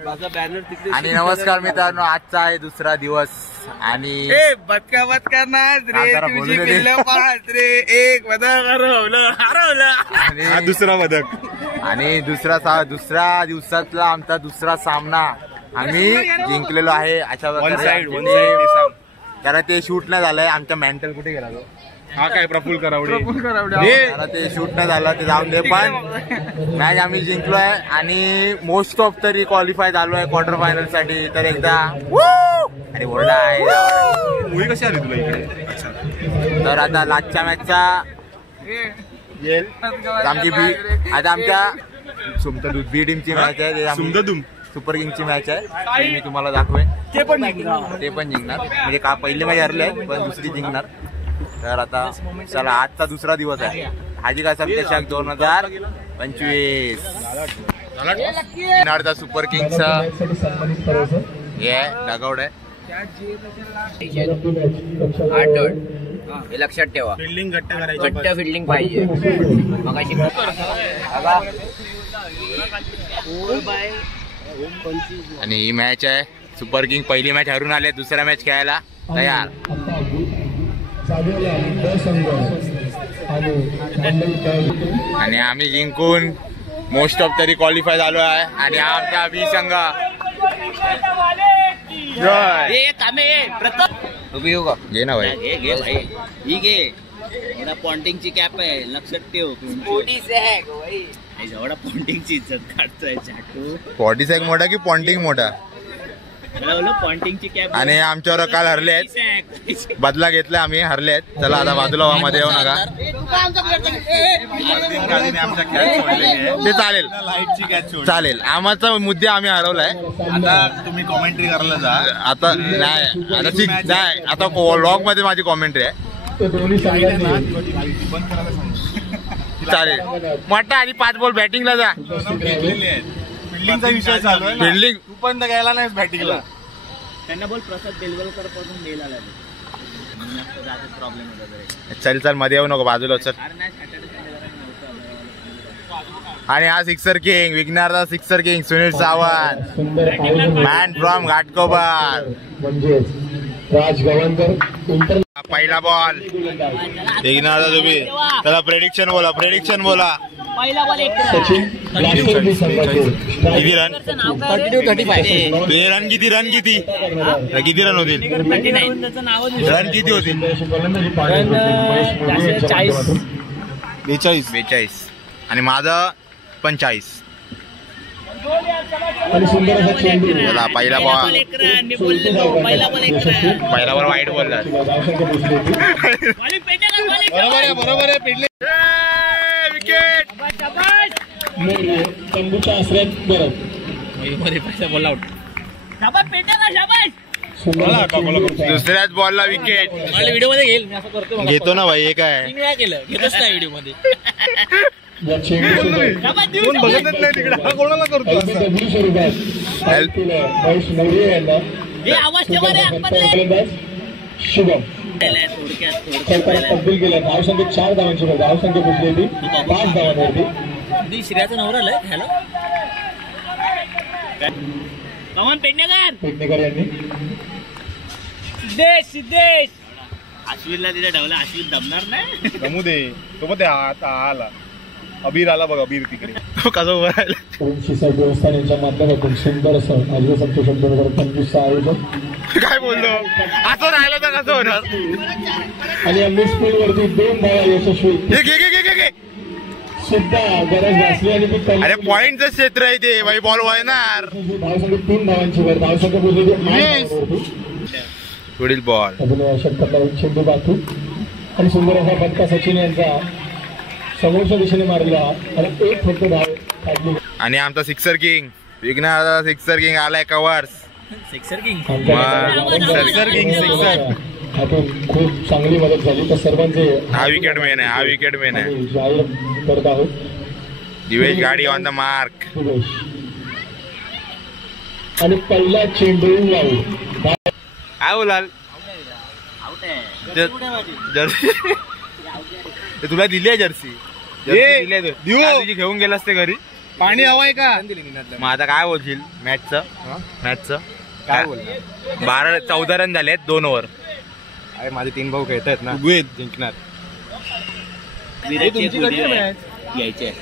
आणि नमस्कार मित्रांनो, आजचा आहे दुसरा दिवस आणि बदका ना एक पदक हरवलं दुसरा पदक आणि दुसऱ्या दिवसातला आमचा दुसरा सामना आम्ही जिंकलेलो आहे. अशा प्रकारे त्याला ते शूट नाही झालंय. आमचा मेंटल कुठे गेला तो? हा काय प्रफुल्ल करावडे ते शूट नाही झालं, ते जाऊन दे. पण मॅच आम्ही जिंकलोय आणि मोस्ट ऑफ तरी क्वालिफाय झालो आहे क्वार्टर फायनल साठी. तर एकदा अरे ओरडा आहे. मुली कशी आली तुला इकडे? तर आता लास्टच्या मॅचचा आमची आता आमच्या बी टीमची मॅच आहे, सुपर किंगची मॅच आहे. मी तुम्हाला दाखवेन. ते पण जिंकणार. म्हणजे का पहिली मॅच हरले पण दुसरी जिंकणार. तर आता चला, आजचा दुसरा दिवस आहे. हाजी कासम चषक 2025 नाडचा सुपर किंगचा हे डगआउट आहे. हे लक्षात ठेवा, फिल्डिंग घट्ट करायची, घट्ट फिल्डिंग पाहिजे. आणि ही मॅच आहे सुपर किंग. पहिली मॅच हरून आले, दुसरा मॅच खेळायला तयार. आणि आम्ही जिंकून मोस्ट ऑफ तरी क्वालिफाय झालो आहे. आणि आमचा बी संघ घे ना भाई, घे पॉन्टिंगची कॅप आहे, लक्षात ठेव. एवढा पॉन्टिंगची इज्जत काढतोय चाटू. 40 मोठा की पॉन्टिंग मोठा? पॉन्टिंगची कॅप. आणि आमच्यावर काल हरले आहेत, बदला घेतला आम्ही, हरले आहेत. चला आता बाजूला मध्ये येऊ नका, ते चालेल चालेल. आमचा मुद्दे आम्ही हरवलाय. आता तुम्ही कॉमेंट्री करायला जा. आता नाही, आता व्लॉग मध्ये माझी कॉमेंट्री आहे. चालेल. मोठा आणि 5 बॉल बॅटिंगला जा. फिल्डिंगचा विषय चालू आहे. फिल्डिंग तू पण गेला नाही बॅटिंगला. त्यांना बोल प्रसाद बेलवलकर पासून बेल आला प्रॉब्लेम होता. चल मध्ये येऊ नको, बाजूला चल. आणि हा सिक्सर किंग, विघ्नारचा sixer king Sunil Sawant, man from Ghatkopar. पहिला बॉल विघ्नारचा. तुम्ही त्याला प्रेडिक्शन बोला. पहिला बॉल किती रन? रन किती रन होतील? रन किती होतील? 42. आणि माझं 45. पहिला बॉल वाईट बोलला. बरोबर आहे. पेडले विकेट. दुसऱ्याच बॉलला विकेट. व्हिडिओ मध्ये घेईल, असं करतो. घेतो ना भाई. हे काय 3 वेळा केलं, घेतच नाही व्हिडिओ मध्ये. बघतच नाही तिकडे. हा कोणाला करतो? आवाज शुभम तब्दील केलं. धावसंख्या 4 धावांची, धावसंख्या बुजलेली 5 धावांवरती. श्रेयाचं नवरा हॅलो कमान पेडणेकर यांनी सिद्धेश अश्विनला तिथे ठेवला. अश्विन दमणार नाही. जमू दे. तो मग आता आला. अबीर आला बघ. अबीर तिकडे कसं उभं राहिलं. देवस्थान यांच्या माध्यमातून सुंदर असं आज संतोष 2025चं आयोजन. काय बोललो? असं राहिलं तर कसं होणार? आणि अमृत स्कूल वरती 2 धावा यशस्वी सुद्धा गरज भासली. आणि अरे पॉइंटचं क्षेत्र आहे ते बाई. बॉल वळणार. धावसंख्या 3 धावांची वर. धावसंख्या बुजलेली. पुढील बॉल चेंडू बाथू. आणि सुंदर असा फटका सचिन यांचा समोरच्या दिशेने मारला. आणि एक फक्त धाव काढली. आणि आमचा सिक्सर किंग विघ्नारचा सिक्सर किंग आलाय कवर्स. सिक्सर किंग खूप चांगली मदत झाली. तर सर्वांचे हा विकेट मेन आहे. जाहीर करत आहोत. दिवेश गाडी ऑन द मार्क. आणि पहिला चेंडू काय बोलाल? जर्सी तुला दिली आहे. जर्सी घेऊन गेलास ते घरी. पाणी हवंय का? मग आता काय बोलशील मॅचचं काय बोलणार? 14 रन झालेत 2 ओव्हर. अरे माझे 3 भाऊ खेळतायत ना, जिंकणार. घ्यायचे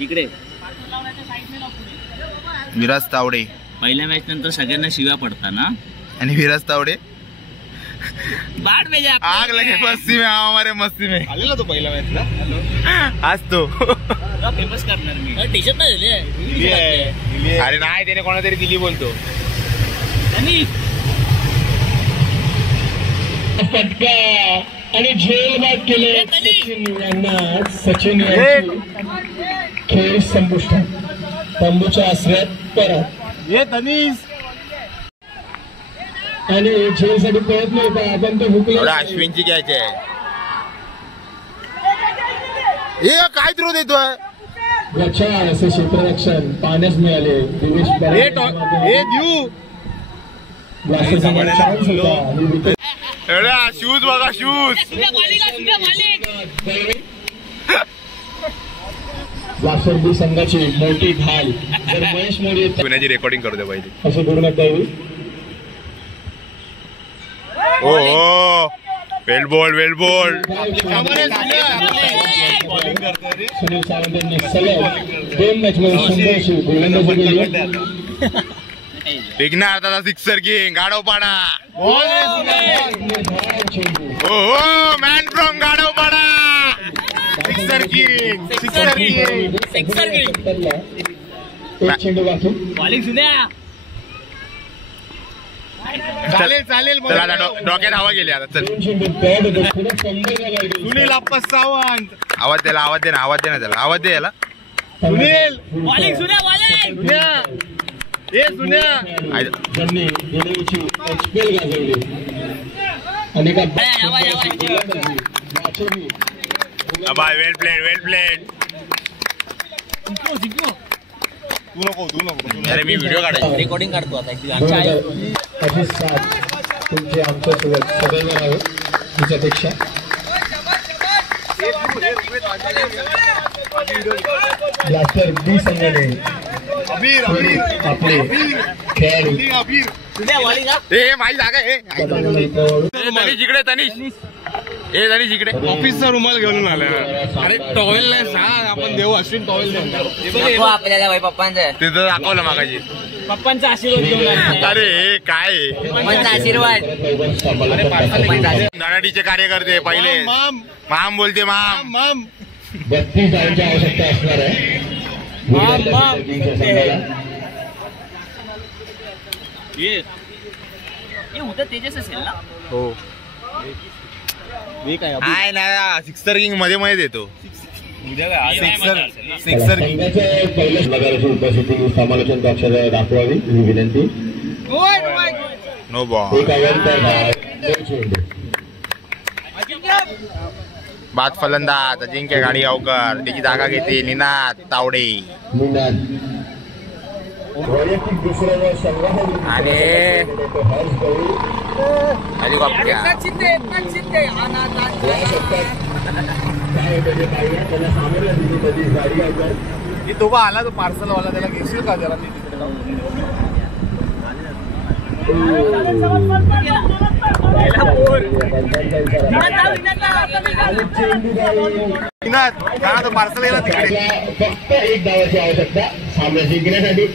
इकडे. विराज तावडे पहिल्या मॅच नंतर सगळ्यांना शिव्या पडता ना. आणि विराज तावडे बाट में जा आग लगे मस्ती में हमारे मस्ती में आलेला तो पहिल्या मॅचला. आज तो फेमस करणार मी. टी शर्ट नाही. अरे नाही त्याने कोणातरी दिली बोलतो. फटका आणि झेलबाद केले सचिन यांना. सचिन खेळ संपुष्टात. तंबूच्या आश्रयात परत ये तनीस आणि झेलसाठी प्रयत्न होता आपण तो हुकला. अश्विनची घ्यायची आहे. हे काय थ्रो देतोय. गच्छा असे क्षेत्ररक्षण पाहण्यास मिळाले. दिवेश शूज बघा शूज. वासरडी संघाची मोठी ढाल. जर महेश मोरे पुण्याची रेकॉर्डिंग करू दे पाहिजे. असे करण्यात यावी. ओ वेल बॉल सुनील सावंत यांनी सलग 2 मॅचमध्ये सुंदर अशी गोलंदाजी केली. विघ्नार दादा sixer king Gadavpada. Man from Gadavpada. Sixer king. एक चेंडू बाकी. बॉलिंग सुन्या. चालेल चला डोक्यात हवा गेली आता. चल 2 चेंडू बॅट होते. पुढे 100 सुनील अप्पा सावंत. आवाज दे ना त्याला. आवाज दे याला. सुनील बॉलिंग सुन्या. ये सुन्या. ज्यांनी गेल्याची एक्सपेल गाजवली. आणि का वेल प्लेड. तू नको. अरे मी व्हिडिओ काढायचा. रेकॉर्डिंग काढतो आता. अशी साथ तुमची आमच्यासोबत सदैव राहावे हीच अपेक्षा. ब्लास्टर बी संघाने आपले खेळाडू ए माझी जागा आहे. तनिष इकडे ऑफिसचा रुमाल घेऊन आला. अरे टॉवेल नाही सांग, आपण देऊ. अश्विन टॉवेल देऊ आपल्याला भाई पप्पांचा. तिथं दाखवलं मागाची. पप्पांचा आशीर्वाद घेऊन. अरे हे काय पप्पांचा आशीर्वाद. धनाटीचे कार्यकर्ते पहिले. माम बोलते माम. 32 धावांची आवश्यकता असणार आहे. उद्या तेजस असेल ना. हो काय ना सिक्सर किंग मध्ये देतो. पहिल्याच उपस्थिती समालोचन कक्षात दाखवावी ही विनंती. No ball. बाद फलंदाज अजिंक्य गाडीगावकर. त्याची जागा घेते निनाद तावडे. आणि तो बा आला तो पार्सल वाला, त्याला घेशील का जरा? तो पार्सल गेला तिकडे. फक्त 1 धावाची आवश्यकता सामना जिंकण्यासाठी.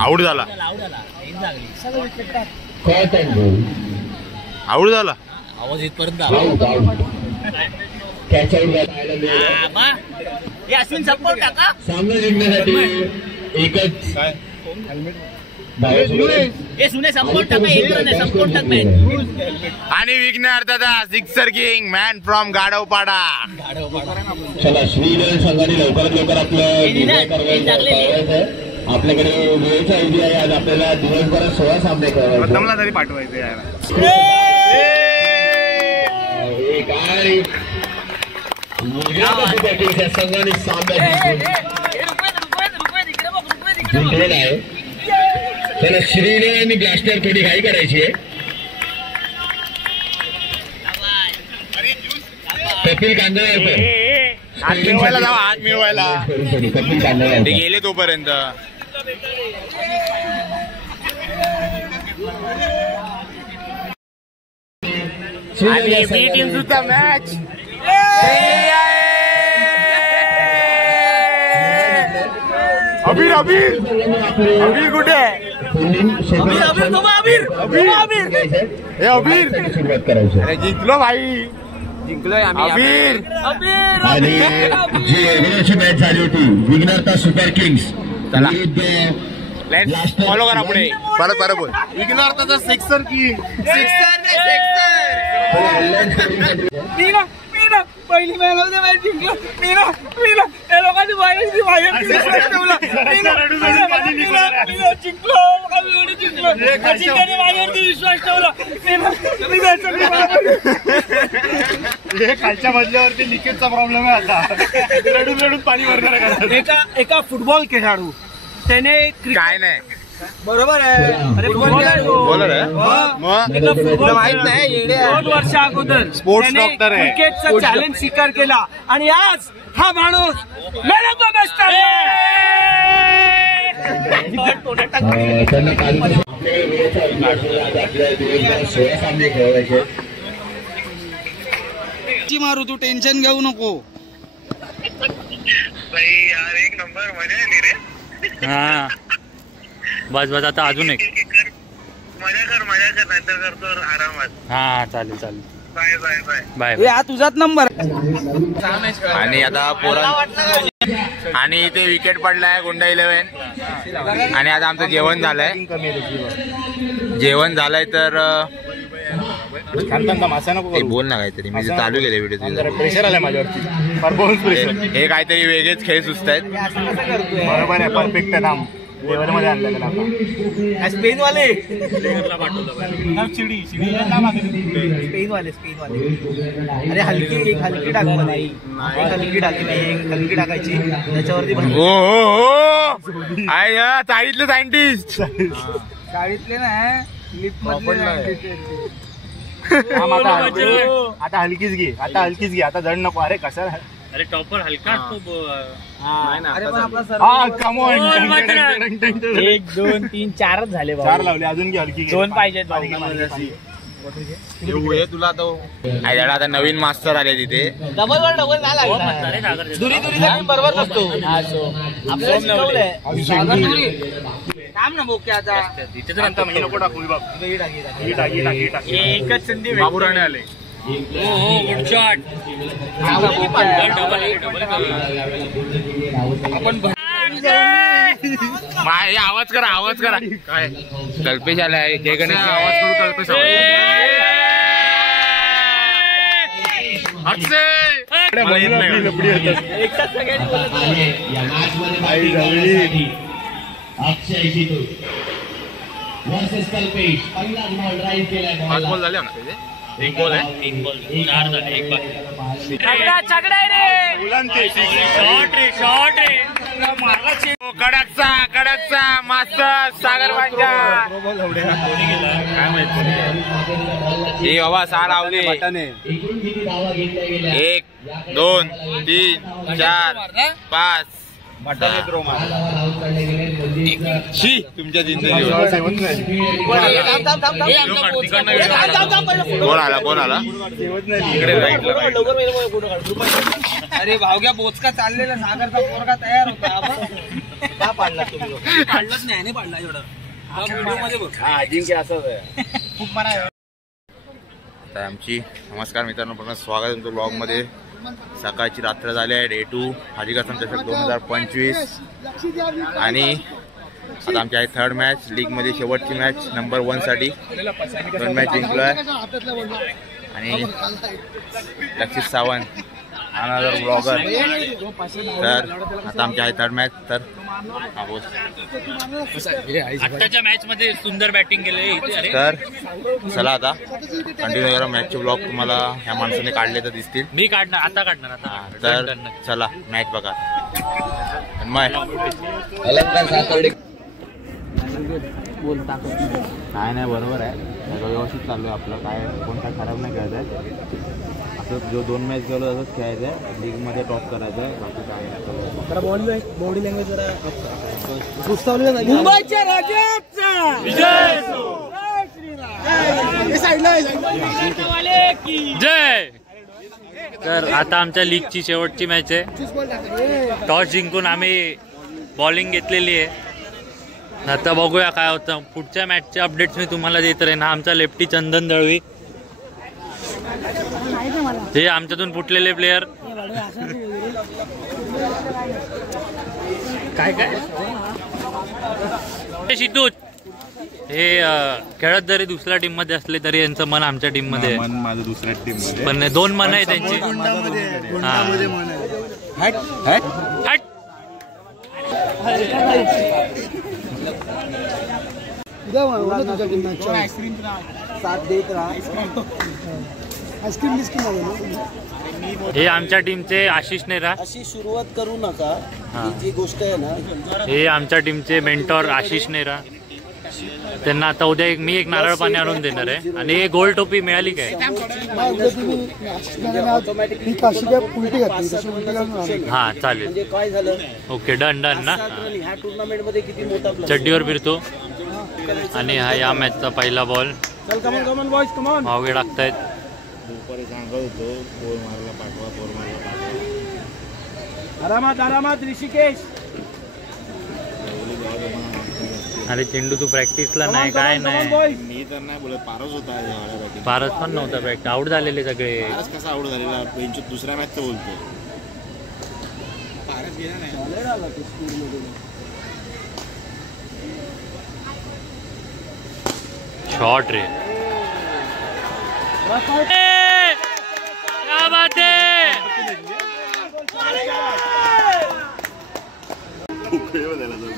आऊट झाला. आऊट झाला. आवाज इथपर्यंत कॅच आऊट. अश्विन सपोर्ट टाका. सामना जिंकण्यासाठी एकच सुने सपोर्ट टाका. सपोर्ट टाक. आणि विघ्नार दादा सिक्सर किंग मॅन फ्रॉम गाडवपाडा. चला श्रीलेन संघाने लवकरात लवकर आपलं आपल्याकडे वेळेचा ऐवजी आहे. आज आपल्याला दिवसभरात 16 सामने करायचे. प्रथमला तरी पाठवायचे यार. काय संघाने सामना जिंकलेला आहे. त्याला श्रीने आणि ब्लास्टर थोडी घाई करायची आहे. कपिल कांदळकर हात मिळवायला जावा, हात मिळवायला. कपिल कांदळकर ते गेले तोपर्यंत. आणि बी टीम सुद्धा मॅच. अबीर अबीर अबीर कुठे आहे? हे अबीर सुरुवात करायची अरे जिंकलो भाई, जिंकलोय आम्ही. अबीर आणि जी अविनाशी मॅच झाली होती विघ्नहर्ता सुपर किंग्स चला. विरुद्ध फॉलो करा पुढे. परत बोल. विघ्नहर्ताचा सिक्सर की पहिली मॅच जिंकलो. त्या लोकांनी बाहेर विश्वास ठेवला. खालच्या मजल्यावरती लिकेजचा प्रॉब्लेम आहे आता. रडून रडून पाणी भरणार. एका फुटबॉल खेळाडू त्याने काय नाही बरोबर आहे. अरे बॉलर आहे मग माहित नाही. 2 वर्ष अगोदर स्पोर्ट्स डॉक्टर आहे. क्रिकेटचा चॅलेंज स्वीकार केला आणि आज हा माणूस त्यांना सामने खेळवायचे. मारू तू टेन्शन घेऊ नको. यार एक नंबर मजा आली रे. हा बस बस आता अजून एक मजा कर नंतर करतो आरामात. हा चालेल बाय बाय बाय बाय. हा तुझाच नंबर. आणि आता पोरां आणि इथे विकेट पडलाय गुंडा 11. आणि आता आमचं जेवण झालंय तर मासा नको ते बोल ना काहीतरी. मी चालू केले व्हिडिओ तुझा. प्रेशर आलाय माझ्यावरती. Performance pressure. हे काहीतरी वेगळेच खेळ सुचत आहेत. बरोबर आहे. परफेक्ट नाम लेवल मध्ये आणलेलं आपण. स्पेन वाले अरे हलकी टाक नाही. हलकी टाकायची त्याच्यावरती हो चाळीतले सायंटिस्ट. गाडीतले ना लिफ्ट मधले. आता हलकीच घे. आता जड नको. अरे कसा अरे टॉपर हलका अरे पण आपला सर कम ऑन. 1 2 3 4च झाले. 4 लावले. अजून घे हलकी. 2 पाहिजेत. तुला आता नवीन मास्टर आले तिथे. डबल नाही लागला. दुरी बरोबर नसतो. आपल्याला शिकवलंय. थांब ना बोके आता. नको टाकू बाप. एकच संधी बाबू राणे आले. Good shot. आवाज करा काय कल्पेश आलाय. जय गणेश आवाज करू. कल्पेश अक्षय शितू वर्सेस कल्पेश. पहिला बॉल ड्राईव्ह केलाय. 5 बॉल झाले ना तिथे. 1 बॉल आहे. 4 झाले. एक बाकी. कडकचा मास्टर सागर पांजा. हे बाबा 6 लावले. 1 2 3 4 5 तुमच्या जिंदगीवर कोण आला इकडे राईटला. अरे भावग्या बोचका चाललेला सागरचा पोरगा तयार होता. का पाडला तुम्ही? पाडलाच नाही पाडला एवढं. खूप मरा. तर आमची नमस्कार मित्रांनो, पुन्हा स्वागत आहे तुमचं ब्लॉग मध्ये. सकाळची रात्र झाली आहे. डे 2 हाजीकासन चषक 2025. आणि आता आमची आहे 3rd मॅच लीग मध्ये. शेवटची मॅच नंबर 1 साठी 2 मॅच जिंकलोय. आणि लक्षित सावंत अनदर ब्लॉगर. तर आता आमची आहे 3rd मॅच. तर आत्ताच्या मॅच मध्ये सुंदर बॅटिंग केले. तर चला आता कंटिन्यू करा. मॅचचे ब्लॉग तुम्हाला ह्या माणसाने काढले तर दिसतील. मी काढणार आता. तर चला मॅच बघा. काय नाही बरोबर आहे. व्यवस्थित चालू आहे आपलं. काय कोण काय खराब नाही करत आहे. असं जो 2 मॅच गेलो तसंच खेळायचं आहे, लीगमध्ये टॉप करायचं आहे, बाकी काय नाही. बॉडी लँग्वेज जरा मुंबईच्या राजाचा जय. तर आता आमच्या लीगची शेवटची मॅच आहे. टॉस जिंकून आम्ही बॉलिंग घेतलेली आहे. आता बघूया काय होतं. पुढच्या मॅचचे अपडेट्स मी तुम्हाला देत राहीन. हा आमचा लेफ्टी चंदन दळवी, हे आमच्यातून फुटलेले प्लेयर. काय काय शितूत हे खेळत जरी दुसऱ्या टीम मध्ये असले तरी यांचं मन आमच्या टीम मध्ये आहे. माझं दुसऱ्या टीम मध्ये पण 2 मन आहे त्यांची. हट. हे आमच्या टीमचे आशिष नेरा. अशी सुरुवात करू नका. ही जी गोष्ट आहे ना, हे आमच्या टीमचे मेंटॉर आशिष नेरा. त्यांना आता उद्या मी एक नारळ पाणी आणून देणार आहे. आणि हे गोल टोपी मिळाली काय? हा चालेल. म्हणजे काय झालं, ओके डन ना. ह्या टुर्नामेंट मध्ये किती मोठा प्लस. चड्डीवर फिरतो. आणि हा या मॅचचा पहिला बॉल. चल कमॉन बॉयज कमॉन. मागे टाकतायत. सांगत होतो फोर मारायला पाठवा. आरामात ऋषिकेश. अरे चेंडू तू प्रॅक्टिसला नाही काय नाही. मी तर नाही बोलत, पारच होता. फारच पण नव्हता प्रॅक्टिस. आउट झालेले सगळे. पारच कसा आउट झालेला, बेंच दुसऱ्या मॅचचं बोलतो. शॉट रे. क्या बात है.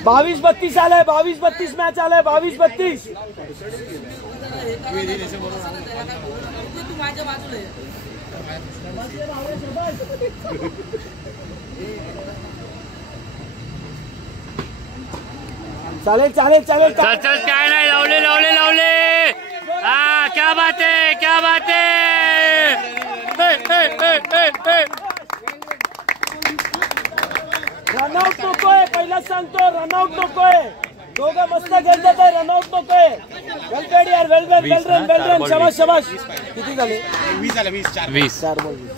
22-32 आलाय. 22-32 मॅच आलाय. 22-32. चालेल. चल काय नाही. लावले. हा क्या बात है. रनआउट नकोय. पहिलाच सांगतो रनआउट नकोय. दोघं मस्त खेळतात आहे. रनआउट नकोय. वेल पेड यार. वेल रन. शाबाश. किती झाले? 20. 4 बॉल 20.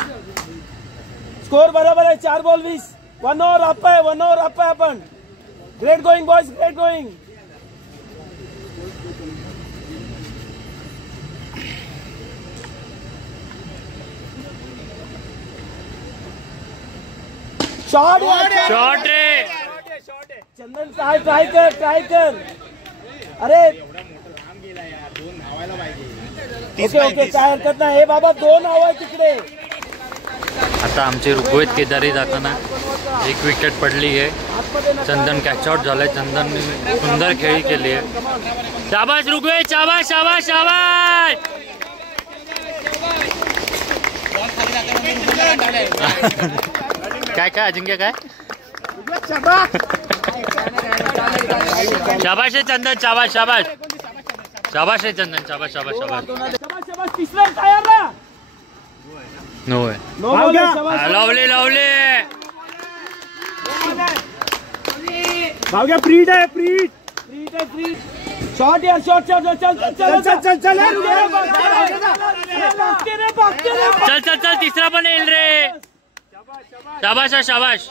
स्कोर बरोबर आहे. 4 बॉल 20. 1 ओव्हर अप आहे आपण. Great going boys, great going. Shot रे. चंदन साहेब ट्राय कर. अरे ओके काय हरकत नाही. हे बाबा 2 नाव आहे तिकडे. आता आमचे ऋग्वेद केदारी जाताना 1 विकेट पडली आहे. चंदन कॅच आउट झालाय. चंदन सुंदर खेळी केली आहे. शाबाश ऋग्वेद. शाबाश. काय अजिंक्य काय. शाबाश आहे चंदन. शाबाश आहे चंदन. शाबाश. तिसरा काय आला. नो लावले. भावग्या फ्रीड आहे. शॉट यार. चल. तिसरा पण येईल रे. शाबाश.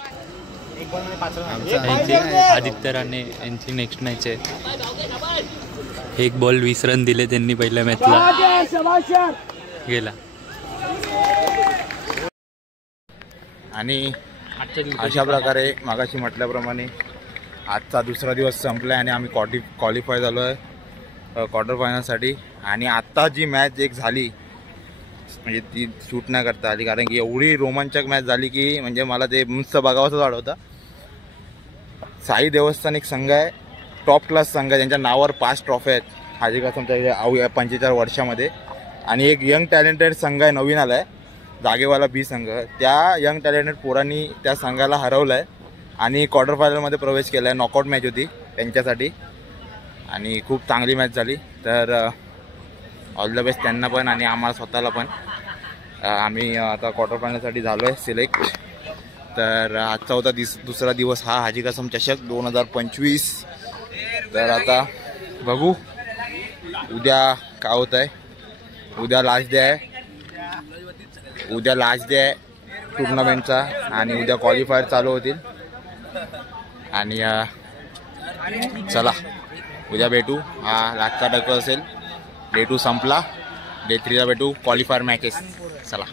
आदित्य राणे यांची नेक्स्ट मॅच आहे. 1 बॉल 20 रन दिले त्यांनी पहिल्या मॅचला. गेला. आणि अशा प्रकारे मागाशी म्हटल्याप्रमाणे आजचा दुसरा दिवस संपला आणि आम्ही क्वालिफाय झालो आहे क्वार्टर फायनलसाठी. आणि आत्ता जी मॅच एक झाली म्हणजे ती शूट नाही करता आली, कारण की एवढी रोमांचक मॅच झाली की म्हणजे मला ते नुसतं बघावंच वाटतं. साई देवस्थान एक संघ आहे, टॉप क्लास संघ आहे, ज्यांच्या नावावर 5 ट्रॉफी आहेत हाजी कासमच्या 45 वर्षामध्ये. आणि एक यंग टॅलेंटेड संघ आहे, नवीन आला आहे जागेवाला बी संघ. त्या यंग टॅलेंटेड पोरांनी त्या संघाला हरवलं आहे आणि क्वार्टर फायनलमध्ये प्रवेश केला आहे. नॉकआउट मॅच होती त्यांच्यासाठी आणि खूप चांगली मॅच झाली. तर ऑल द बेस्ट त्यांना पण आणि आम्हाला स्वतःला पण. आम्ही आता क्वार्टर फायनलसाठी झालो आहे सिलेक्ट. तर आजचा होता दुसरा दिवस हा हाजी कसम चषक 2025. तर आता बघू उद्या काय होत आहे. उद्या लास्ट डे आहे, उद्या लास्ट डे आहे टुर्नामेंटचा आणि उद्या क्वालिफायर चालू होतील. आणि चला उद्या भेटू. हा लास्टचा टक्कर असेल. डे 2 संपला, डे 3ला भेटू क्वालिफायर मॅचेस. चला.